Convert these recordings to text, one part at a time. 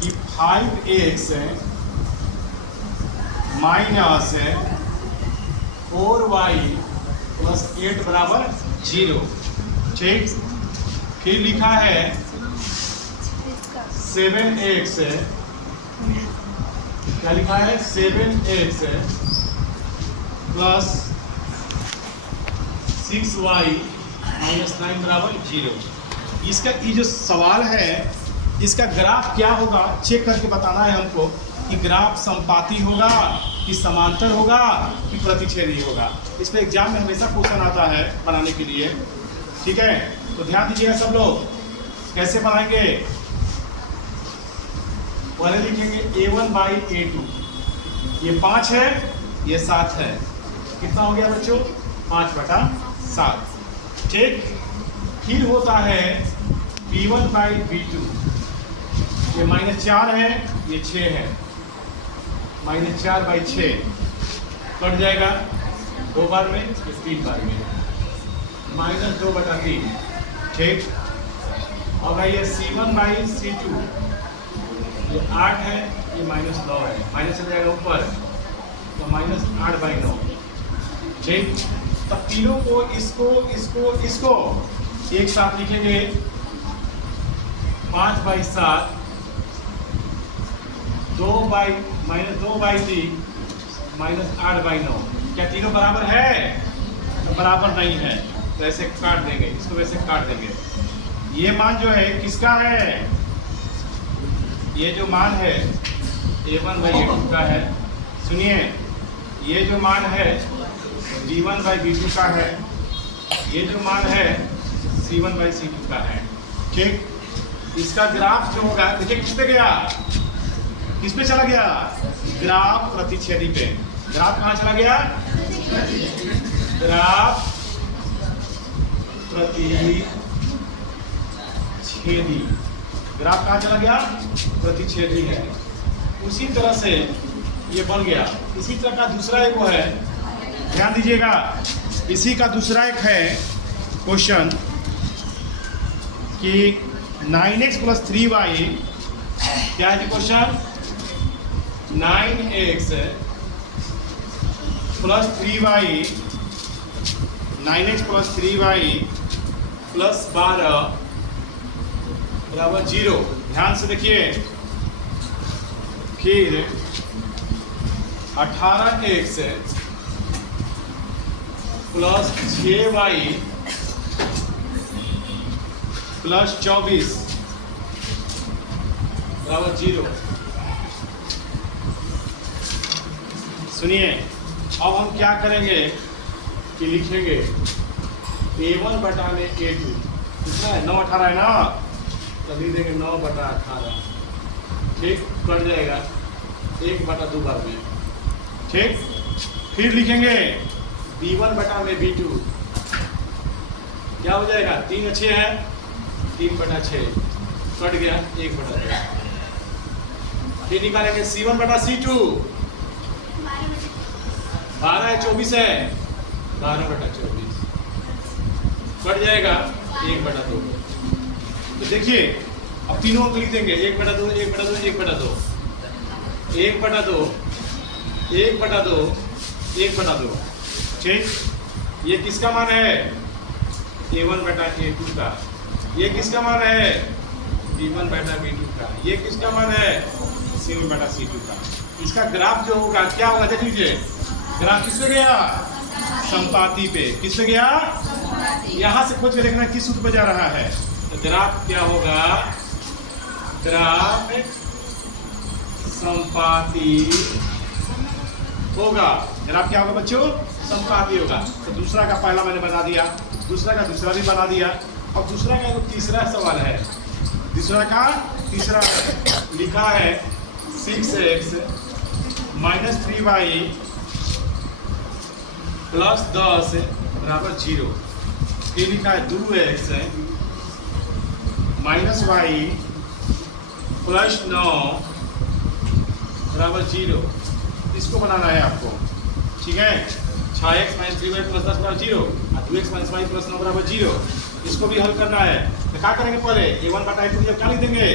कि 5x minus 4y plus 8 बराबर 0। ठीक, फिर लिखा है 7x, क्या लिखा है 7x प्लस 6y माइनस 9 बराबर 0। इसका ये जो सवाल है इसका ग्राफ क्या होगा चेक करके बताना है हमको कि ग्राफ समपाती होगा कि समांतर होगा कि प्रतिच्छेदी होगा। इस पर एग्जाम में हमेशा क्वेश्चन आता है बनाने के लिए। ठीक है, तो ध्यान दीजिएगा सब लोग, कैसे बनाएंगे। पहले लिखेंगे a1 बाई a2, ये 5 है ये 7 है, कितना हो गया बच्चों 5/7। ठीक, फिर होता है b1 बाई b2, ये -4 है ये 6 है, -4/6 कट जाएगा 2 बार में, 3 बार में, -2/3। ठीक, और ये c1 बाई c2, ये 8 है ये -9 है, माइनस चल जाएगा ऊपर तो -8/9। ठीक, तब तीनों को इसको एक साथ लिखेंगे 5/7, -2/3 -8/9। क्या तीनों बराबर है? तो बराबर नहीं है, तो ऐसे काट देंगे, इसको वैसे काट देंगे। ये मान जो है किसका है, ये जो मान है a1 बाई a2 का है। सुनिए, ये जो मान है b1 बाई b2 का है, ये जो मान है c1 बाई c2 का है। ठीक, इसका ग्राफ जो होगा देखिए किस पे गया, किस पे चला गया, ग्राफ प्रतिच्छेदी पे। ग्राफ कहाँ चला गया, ग्राफ प्रतिच्छेदी। ग्राफ कहाँ चला गया, प्रतिच्छेदी है। उसी तरह से ये बन गया। इसी तरह का दूसरा एक वो है, ध्यान दीजिएगा, इसी का दूसरा एक है क्वेश्चन कि 9x प्लस 3y, क्या है question, 9x plus 3y, 9x plus 3y plus 12 बराबर 0। ध्यान से देखिए, फिर 18x प्लस 6y प्लस 24 बराबर 0। सुनिए, अब हम क्या करेंगे कि लिखेंगे a1 बटा में a2, कितना है 9/18 है ना, तो लिख देंगे 9/18। ठीक, कट जाएगा 1/2 बार में। ठीक, फिर लिखेंगे b1 बटा में b2, क्या हो जाएगा 3 अच्छे है 3/6 कट गया 1/2। फिर निकालेंगे c1 बटा c2, 12 है 24 है 12/24 कट जाएगा 1/2। तो देखिए अब तीनों अंक लिख देंगे 1/2 1/2 1/2 1/2 1/2 1/2। ठीक, ये किसका मान है a1 बटा a2 का, ये किसका मान है b1 बटा b2 का, ये किसका मान है c1 बटा c2 का। इसका ग्राफ जो होगा क्या होगा देख लीजिए, ग्राफ किस पे गया, समपाती पे। किस पे गया, यहां से खोज के देखना किस सूत्र पे जा रहा है। तो ग्राफ क्या होगा, ग्राफ समपाती होगा। ग्राफ क्या होगा बच्चों, समपाती होगा। तो दूसरा का पहला मैंने बना दिया, दूसरा का दूसरा भी बना दिया। अब दूसरा का तीसरा सवाल है, दूसरा का तीसरा लिखा है 6x माइनस 3y प्लस 10 बराबर 0। ये लिखा है 2x माइनस y प्लस 9 बराबर 0। इसको बनाना है आपको, ठीक है। 6x माइनस 3y प्लस 10 बराबर 0 और 2x माइनस y प्लस 9 बराबर 0। इसको भी हल करना है। तो क्या करेंगे पहले A1 बटा A2 जब क्या लिख देंगे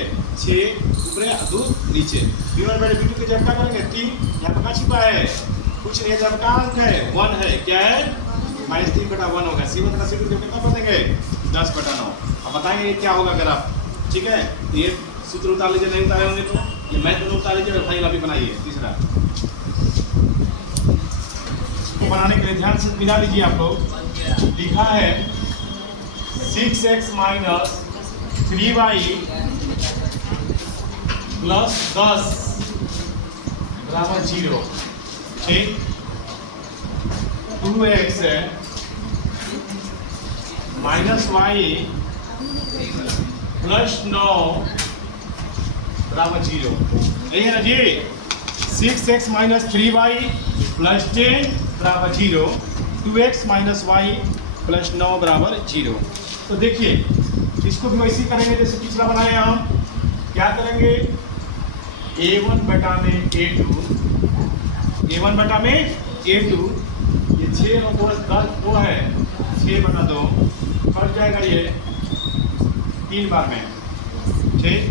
6 ऊपर 2 नीचे B1 बटा B2 के जब क्या करेंगे 3 यहाँ पर क्या छिपा है कुछ नहीं, जब का अंक है 1 है, क्या है -3 बटा 1 होगा। C1 का C2 कितना पढ़ देंगे 10 बटा 9। अब बताएंगे ये क्या होगा ग्राफ, ठीक है। ये सूत्र उतार लीजिए, नहीं उतारे होंगे तो ये मैथ में उतार लीजिए और फाइनल अभी बनाइए। तीसरा को बनाने के लिए ध्यान से मिला लीजिए आप लोग। लिखा है 6x माइनस 3y प्लस 10 बराबर 0, ठीक। 2x माइनस y प्लस 9 बराबर 0, यही है ना जी। 6x माइनस 3y प्लस 10 बराबर 0, 2x माइनस y प्लस 9 बराबर 0। तो देखिए इसको भी वैसे ही करेंगे जैसे पिछला बनाए हम। क्या करेंगे A1 बटा में A2, A1 बटा में A2, ये 6 और 10 वो है 6 बटा 2 कट जाएगा ये 3 बार में, ठीक।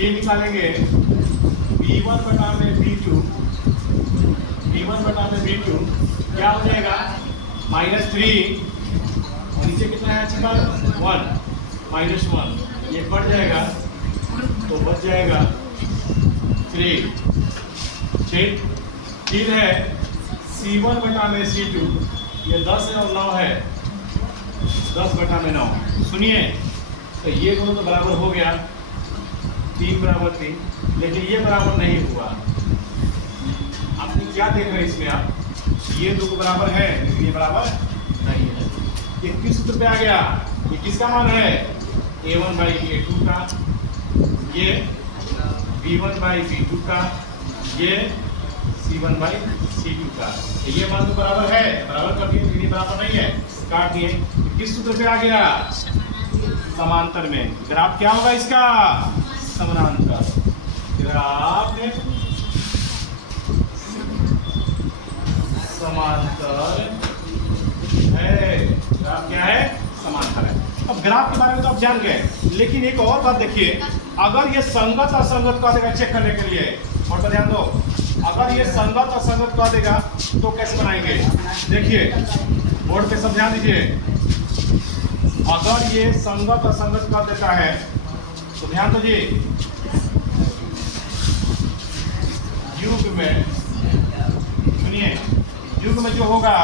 ये निकालेंगे B1 बटा में B2, B1 बटा में B2 क्या हो जाएगा -3 और नीचे कितना है छिपा 1 -1, ये कट जाएगा तो बच जाएगा 3, ठीक। फिर है C1 बटा में C2, ये 10 है और 9 है, 10 बटा में 9। सुनिए तो ये दोनों तो बराबर हो गया 3 बराबर 3, लेकिन ये बराबर नहीं हुआ। आपने क्या देख रहे हैं इसमें आप, ये दो बराबर है लेकिन ये बराबर नहीं है। ये किस सूत्र पे आ गया, ये किसका मान है A1 बाई A2 का, ये B1 बाई B2 का, ये C1 बाई C2 का। ये मान तो बराबर है, बराबर कर दिए लेकिन बराबर नहीं है, काट दिए। किस सूत्र पे आ गया समांतर में। ग्राफ क्या होगा इसका समानांतर। ग्राफ समांतर है, ग्राफ क्या है समांतर है। अब ग्राफ के बारे में तो आप जान गए, लेकिन एक और बात देखिए, अगर ये संगत असंगत कह देगा चेक करने के लिए, और तो ध्यान दो, अगर ये संगत असंगत कह देगा तो कैसे बनाएंगे। देखिए बोर्ड पे सब ध्यान दीजिए, अगर ये संगत असंगत कर देता है तो ध्यान दीजिए, युग में सुनिए, युग में जो होगा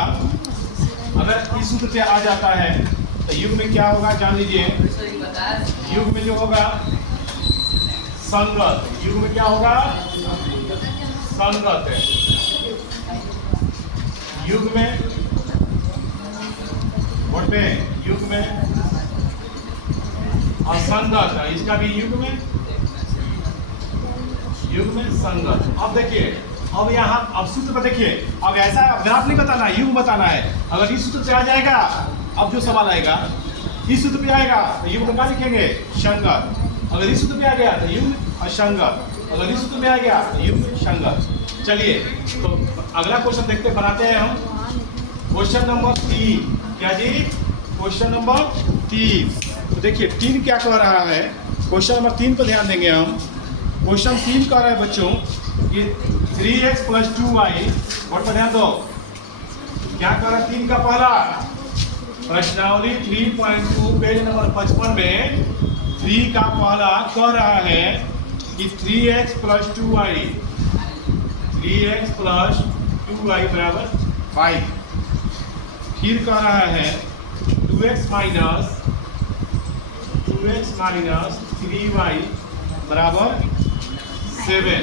अगर इस सूत्र से आ जाता है तो युग में क्या होगा जान लीजिए। युग में जो होगा संगत, युग में क्या होगा संगत है, युग में बोर्ड पे युग में असंगत, इसका भी युग में संगत। अब देखिए, अब यहाँ अब सूत्र पर देखिए, अब ऐसा ग्राफ नहीं बताना, युग बताना है। अगर इस सूत्र से आ जाएगा, अब जो सवाल आएगा इस सूत्र पे आएगा तो युग में क्या लिखेंगे संगत, अगर इस सूत्र पे आ गया तो युग असंगत, अगर इस सूत्र में आ गया तो युग संगत। चलिए तो अगला क्वेश्चन देखते बनाते हैं हम। क्वेश्चन नंबर 3, क्या जी क्वेश्चन नंबर 3। तो देखिए 3 क्या कह रहा है, क्वेश्चन नंबर 3 पर ध्यान देंगे हम। क्वेश्चन 3 कह रहा है बच्चों कि 3x प्लस 2y, बोर्ड पर ध्यान दो, क्या कह रहा है 3 का पहला प्रश्नावली 3.2 पेज नंबर 55 में 3 का पहला कह रहा है कि 3x plus 2y, 3x plus 2y बराबर 5। फिर कह रहा है 2x माइनस 3y बराबर 7।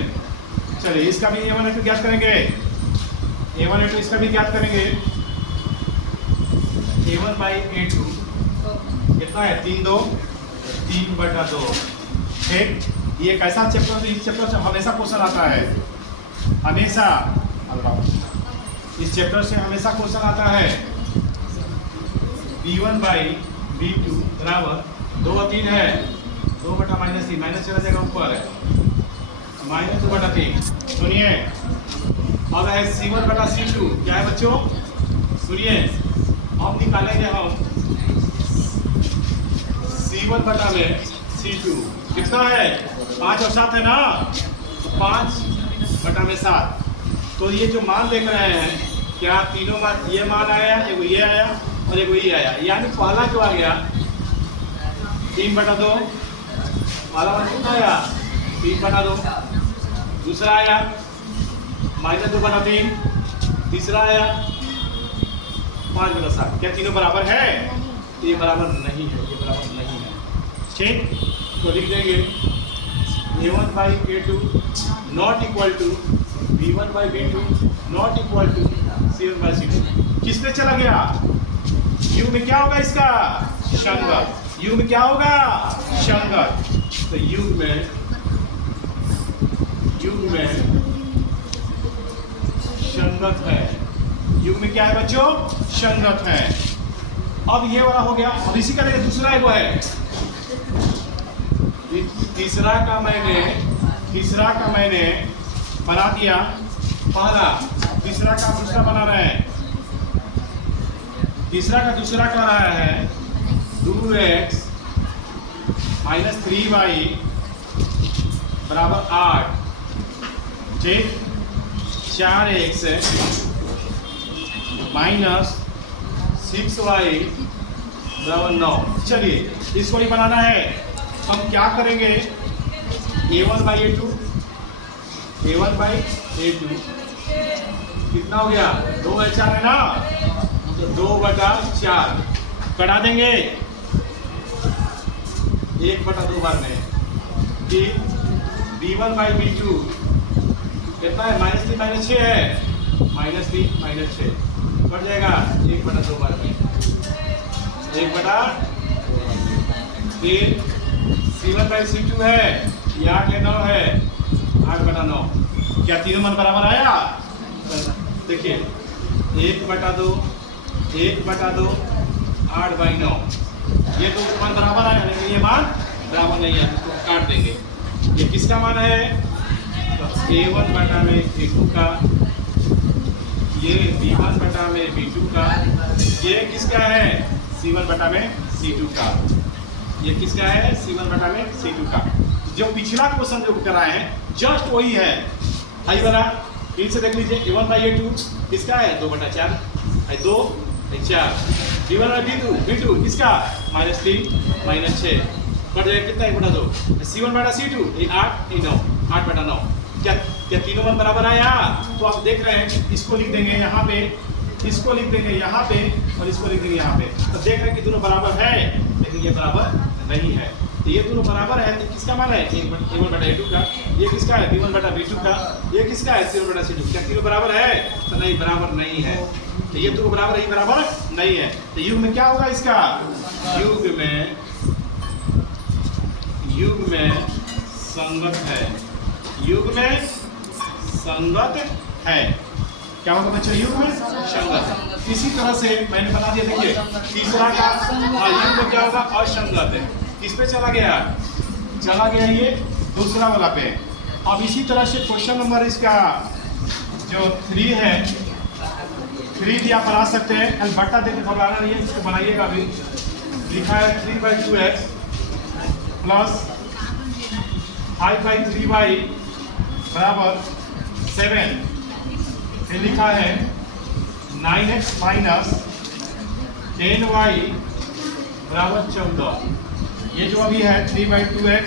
चलिए इसका भी A1 A2 ज्ञात करेंगे, A1 A2 इसका भी ज्ञात करेंगे। A1 बाई A2 कितना है 3 बटा 2, ठीक। ये एक ऐसा चैप्टर है, इस चैप्टर से हमेशा क्वेश्चन आता है, हमेशा इस चैप्टर से हमेशा क्वेश्चन आता है। B1 बाई B2 बराबर 2 और 3 है, 2 बटा -3, माइनस चला जाएगा ऊपर, -2 बटा 3। सुनिए अब है C1 बटा C2, क्या है बच्चों सुनिए, अब निकालेंगे हम C1 बटा में C2 कितना है 5 और 7 है ना, तो 5 बटा में 7। तो ये जो मान देख रहे हैं क्या तीनों मान, ये मान आया, एगो ये आया और एगो ये आया, यानी पहला जो आ गया 3 बटा 2, पहला मान कितना आया 3 बटा 2, दूसरा आया -2 बटा 3, तीसरा आया 5 बटा 7। क्या तीनों बराबर है? ये बराबर नहीं है, ये बराबर नहीं है। ठीक, तो लिख देंगे A1 by A2 not equal to B1 by B2 not equal to C1 by C2। किस पे चला गया? U में क्या होगा इसका? संगत। U में क्या होगा? संगत। तो U में संगत है। U में क्या है बच्चों? संगत है। अब ये वाला हो गया। अब इसी का दूसरा है वो है तीसरा का मैंने बना दिया पहला, तीसरा का दूसरा बना रहे हैं। तीसरा का दूसरा कर रहा है 2x माइनस 3y बराबर 8, ठीक, 4x माइनस 6y बराबर 9। चलिए इसको ही बनाना है। हम क्या करेंगे A1 by A2 कितना हो गया 2 और 4 है ना, तो 2 बटा 4 कटा देंगे 1 बटा 2 बार में। फिर B1 by B2 कितना है -3 -6 है, -3 -6 कट जाएगा 1 बटा 2 बार में 1 बटा। फिर C1 by C2 है, ये 8 है 9 है, 8 बटा 9। क्या तीनों मान बराबर आया? देखिए 1 बटा 2 8 बाई 9, ये तो मान बराबर आया, लेकिन ये मान बराबर नहीं है, तो काट देंगे। ये किसका मान है? तो A1 बटा में A2 का, ये B1 बटा में B2 का, ये किसका है? C1 बटा में C2 का। ये किसका है? C1 बटा में C2 का। जो पिछला क्वेश्चन जो कराए हैं जस्ट वही है। हाई वाला फिर से देख लीजिए A1 by A2 किसका है? 2 बटा 4 है, 2 है 4। B1 by B2 किसका? -3 -6 कट जाएगा कितना 1 बटा 2। C1 बटा C2 ये 8 ये 9, 8 बटा 9। क्या तीनों मान बराबर आया? तो आप देख रहे हैं इसको लिख देंगे यहाँ पे, इसको लिख देंगे यहाँ पे और इसको लिख देंगे यहाँ पे। तो देख रहे हैं कि दोनों बराबर है, लेकिन ये बराबर नहीं है। तो ये दोनों बराबर है तो किसका मान है? A1 बटा A2 का। ये किसका है? B1 बटा B2 का। ये किसका है? C1 बटा C2। क्या तीनों बराबर है? तो नहीं, बराबर नहीं है। तो ये दोनों बराबर है, बराबर नहीं है। तो युग में क्या होगा इसका? युग में संगत है। युग में संगत है। क्या होगा बच्चा? युग में संगत। इसी तरह से मैंने बना दिया। देखिए तीसरा का युग में क्या होगा? असंगत है। किस पे चला गया? चला गया ये दूसरा वाला पे। अब इसी तरह से क्वेश्चन नंबर इसका जो 3 है, 3 भी आप बना सकते हैं। बट्टा देकर घबराना नहीं है, इसको बनाइएगा। अभी लिखा है 3/2x प्लस 5/3y बराबर 7। फिर लिखा है 9x माइनस 10y बराबर 14। ये जो अभी है 3/2x